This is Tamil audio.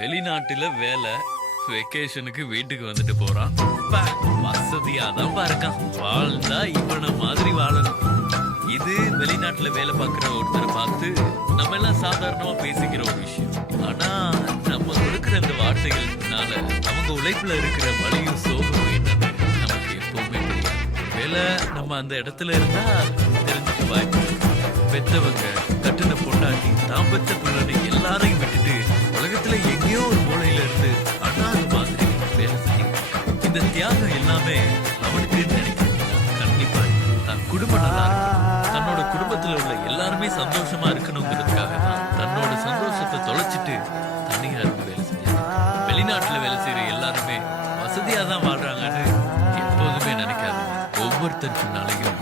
வெளிநாட்டுல வேலை, வெக்கேஷனுக்கு வீட்டுக்கு வந்துட்டு போறான். ப்பா, வசதியாதான் பாருக்கான். வாழ்ந்தா இவன மாதிரி வாழணும். இது வெளிநாட்டுல வேலை பார்க்கிற ஒருத்தரை பார்த்து நம்ம எல்லாம் சாதாரணமா பேசிக்கிற ஒரு விஷயம். ஆனா நம்ம கொடுக்கிற இந்த வார்த்தைகள்னால அவங்க உழைப்புல இருக்கிற வலியும் சோகமும் என்னன்னு நமக்கு எப்பவுமே தெரியாது. வேலை நம்ம அந்த இடத்துல இருந்தா தெரிஞ்சுக்க வாய்ப்பு இருக்கு. பெத்தவங்க, கட்டுன பொண்டாட்டி, தான் பெத்த பிள்ளை எல்லாரையும் விட்டுட்டு உலகத்துல எங்கேயோ ஒரு மூலையில இருந்து அண்ணாது மாதிரி வேலை செஞ்சு இந்த தியாகம் எல்லாமே அவனுக்கு நினைக்கிறேன். கண்டிப்பா தன் குடும்பம் நல்லா இருக்கணும், தன்னோட குடும்பத்துல உள்ள எல்லாருமே சந்தோஷமா இருக்கணுங்கிறதுக்காக தான் தன்னோட சந்தோஷத்தை தொலைச்சிட்டு தனியா இருந்து வேலை செஞ்சாங்க. வெளிநாட்டுல வேலை செய்யற எல்லாருமே வசதியா தான் வாழ்றாங்கன்னு எப்போதுமே நினைக்காது. ஒவ்வொருத்தருக்கு நாளையும்